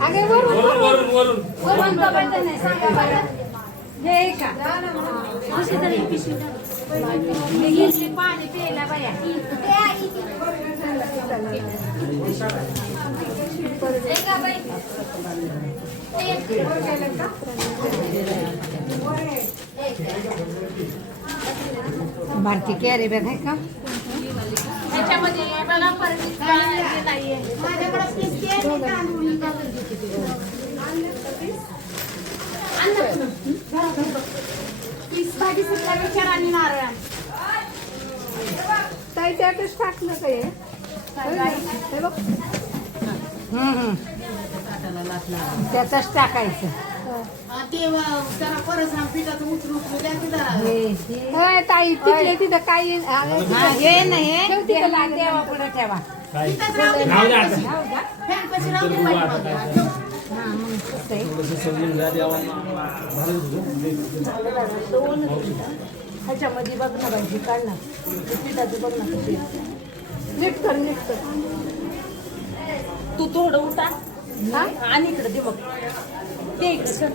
अगे वरून वरून वरून वरून वरून दबायचं नाही सांगा बरं हे का कशी तरी पिशवी मी घेतली पाणी प्यायला बाया भारती कॅरी बॅग आहे का त्याच्यामध्ये मला परमिट नाहीये भाजी सुद्धा विचार आणि नारळ ताई त्यातच टाकलं काय त्यातच टाकायचं ताई तिथले तिथं काही हे नाही देवा पुढे ठेवा ह्याच्यामध्ये बघ ना भाजी काढ ना पिठाचं बघ ना कशी नीट कर नीट कर तू थोडं उठा आणि इकडे दे बघ ते इकडे सर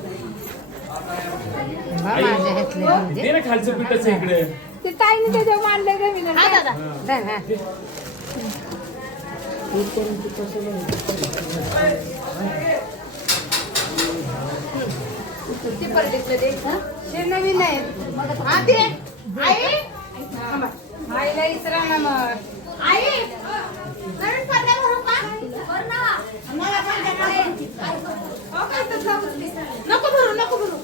दे ना खालचं पिठाचं इकडे ते ताईने त्याच्या मानलं का मी दादा ते परदेशला दे ते नवीन आहे हा ते आई आईला इसरा ना मग आई नवीन पडल्या भरू का भर ना मला नको भरू नको भरू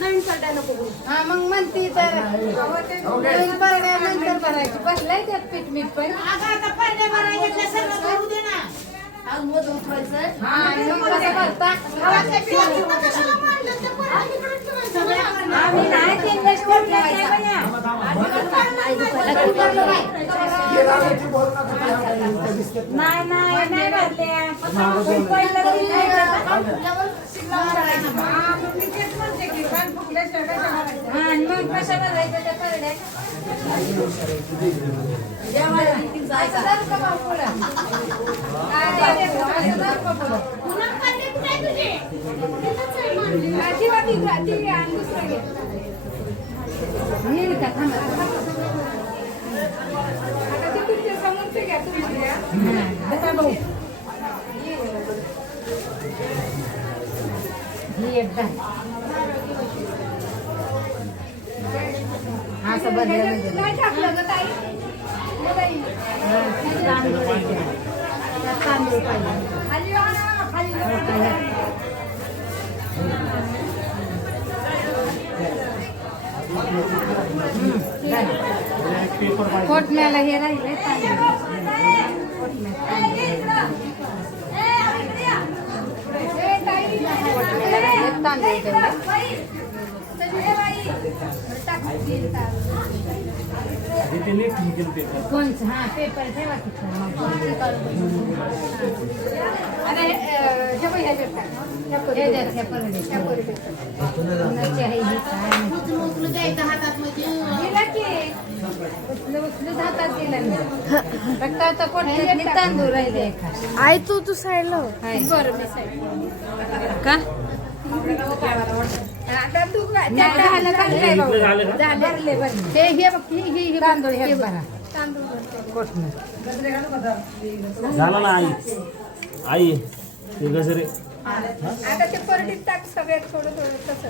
नवीन पडल्या नको भरू हा मग म्हणते तर नवीन पडल्या नंतर भरायची बसलाय त्यात पीठ मीठ पण आता पडल्या भरायचं सगळं भरू दे ना आज मोद उठवायचं हा मग कसं करता गव्हाच्या पिठाचं कशाला मांडलं ते पण आम्ही नाही ते इन्व्हेस्टमेंट नाही नाही नाही भरले मग कशाला जायचं त्या करड्या असं बदल नाही टाकलं ग ताई तांदूळ पाहिजे कोटम्याला हे राहिले तांदूळ कोणचं हा पेपर ठेवा तांदूळ राहिले आई तू साईडला बरं मी साईड का आता तू ते हे बघ ही तांदूळ हे भरा झाला ना आई आई ते गजरे आता ते परडीत टाक सगळ्यात थोडं थोडं तसं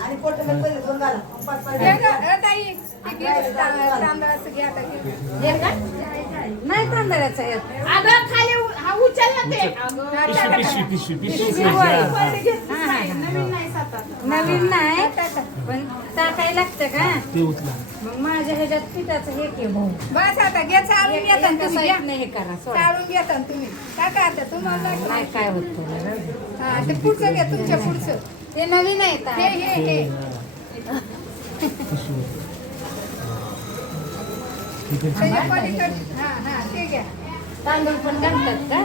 आणि कोटमध्ये तांदळाचं घ्या नाही तांदळाचं खाली हा उचल ना ते पिशवी पिशवी नवीन नाही पण टाकायला लागतं का ते उचला मग माझ्या ह्याच्यात पिठाचं हे के भाऊ बस आता घ्या चालून घेता नाही हे करा चालून घेता तुम्ही टाका आता तुम्हाला नाही काय होत हा ते पुढचं घ्या तुमच्या पुढचं ते नवीन आहे हे ते घ्या तांदूळ पण घालतात का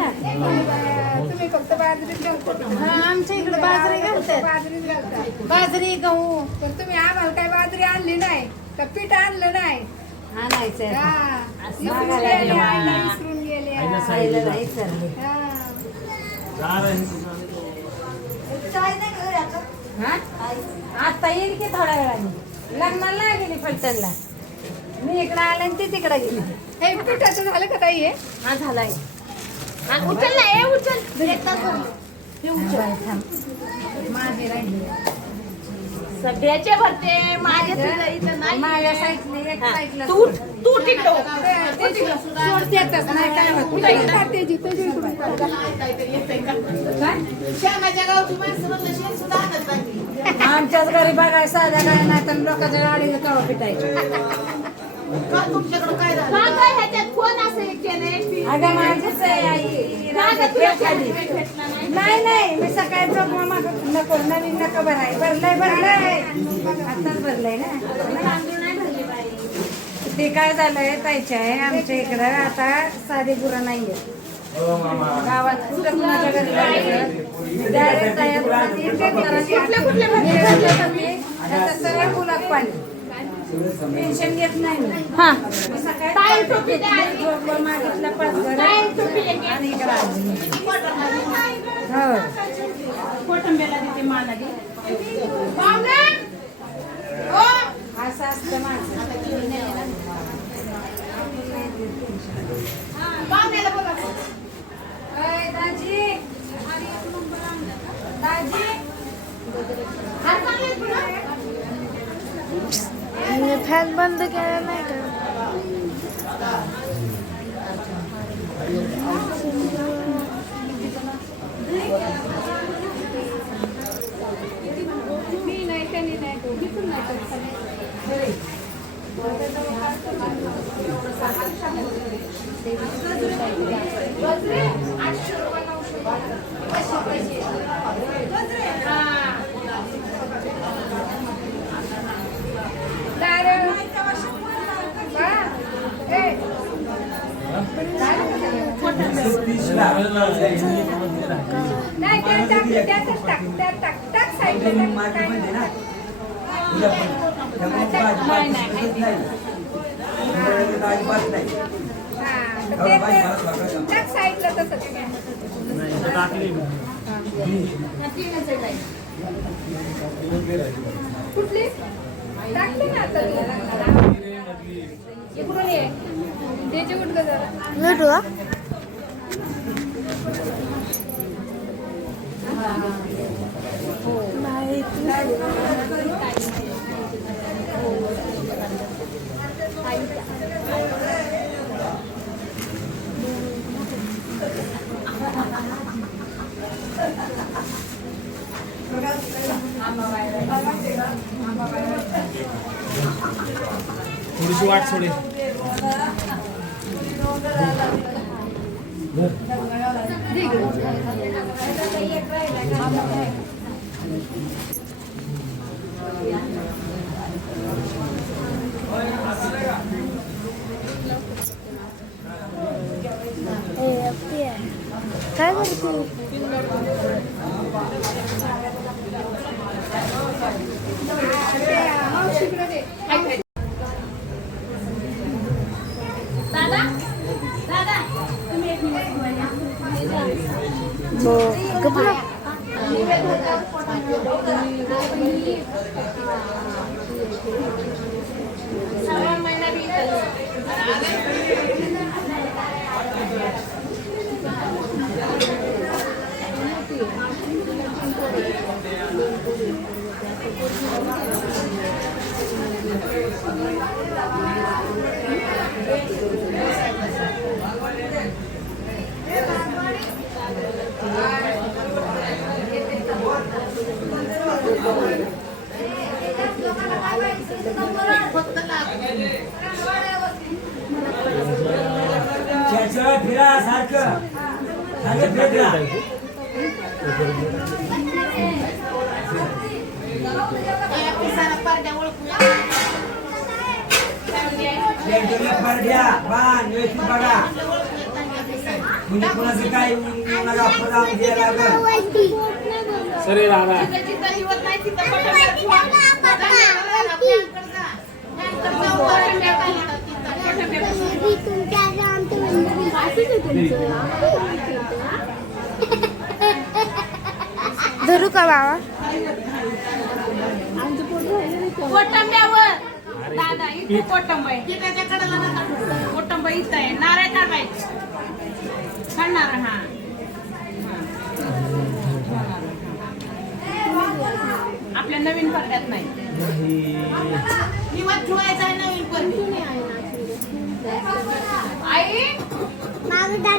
तुम्ही फक्त बाजरीच घालतात आमच्या इकडे बाजरी घालतात बाजरीच घालतात बाजरी गहू तर तुम्ही आम्हाला काय बाजरी आणली नाही का पीठ आणलं नाही आणायचंय आता. हा. विसरून मागायला गेले, गेले. आईला विसरून गेले. आईला आईला सांगितलं. नाही चालले. हा. जा रे. हा? आता येईल की थोड्या वेळाने लग्नाला नाही गेली फलटणला. मी इकडे आले आणि ती तिकडे गेली. हे पिठाचं झालं का ताई हे? हा झालाय. उचल ना, उचल. एकदा करू. हे उचल. माझे राहिले सगळ्याचे भरते माझ्या तुझ्या इथं नाही. माझ्या साईडने एक साईडला तू तू तिकडं सोडतेच नाही काय होत. श्यामाच्या गावची माणसं म्हणलं शेण सुद्धा आणत नाही. आमच्याच घरी बघाय साध्या गाय नाही तर लोकांच्या गाडीला कवा पिटायची. का तुमच्याकडं काय झालं? का काय ह्याच्यात कोण असेल केले? अगं माझीच आहे आई. नाही नाही मी सकाळी नको नवीन नको भराय भरलंय आताच भरलंय ना. ते काय झालंय ताईच्या आहे आमच्या इकडं आता साधी गुरं नाहीये हो मामा. गावात कुठं कुणाच्या घरी जायचं डायरेक्ट सरळ मुलात पाणी टेन्शन घेत नाही मी. मी सकाळी मागितलं 5 घर आणि इकडं आली. हो कोटंबेला देते माला दे. असं असतं माझं. बावड्याला बोला. अय, दाजी दाजी हात चांगले आहेत तुला? फॅन बंद केला नाही का? मी नाही त्यांनी नाही दोघी पण नाही. नाही त्यातच टाक त्यात टाक टाक साईडला टाक साईडला तसंच नाही, इथं टाकली मी. कुठली टाकली ना आता इकडून ये त्याचे उठलं जरा भेटू हा? थोडीशी वाट सोडे. काय करते? दादा दादा तुम्ही एक मिनिट हो कपडा सहा महिना फिरा सारखं परड्या बाण व्यवस्थित बघा म्हणजे कुणाचं काय सरे दादा धरू का बाबा कोटंब्यावर दादा इथे कोटंब आहे त्याच्या कडेला नका कोटंब इथं आहे नारळ काढायचं खाणार हा आपल्या नवीन परड्यात नाही निवात ठेवायचा आहे नवीन परडी आई काय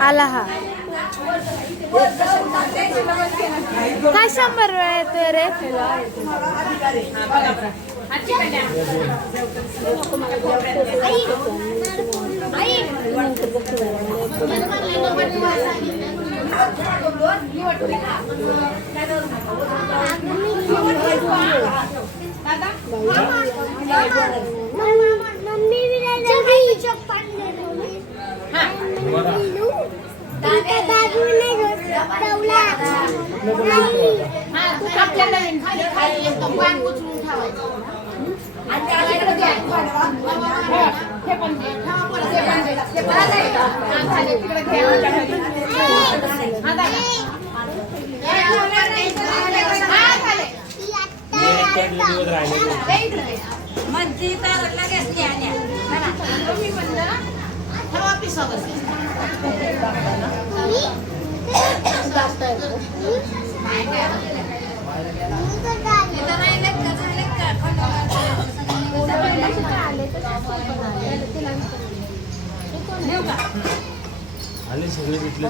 आला हा काय 100 वेळा येतोय रे हातची कन्या आपल्या नवीन खाली खाली एकदम वाण उचलून ठेवायचं आणि त्याला इकडे द्यायचं हे पण दे ते पण दे हा झाले तिकडे घ्या हा दादा हा झाले दिवस राहिले म्हणती तर लगेच न्या न्या मी म्हणलं ठेवा पिसावर आले सगळे घेतले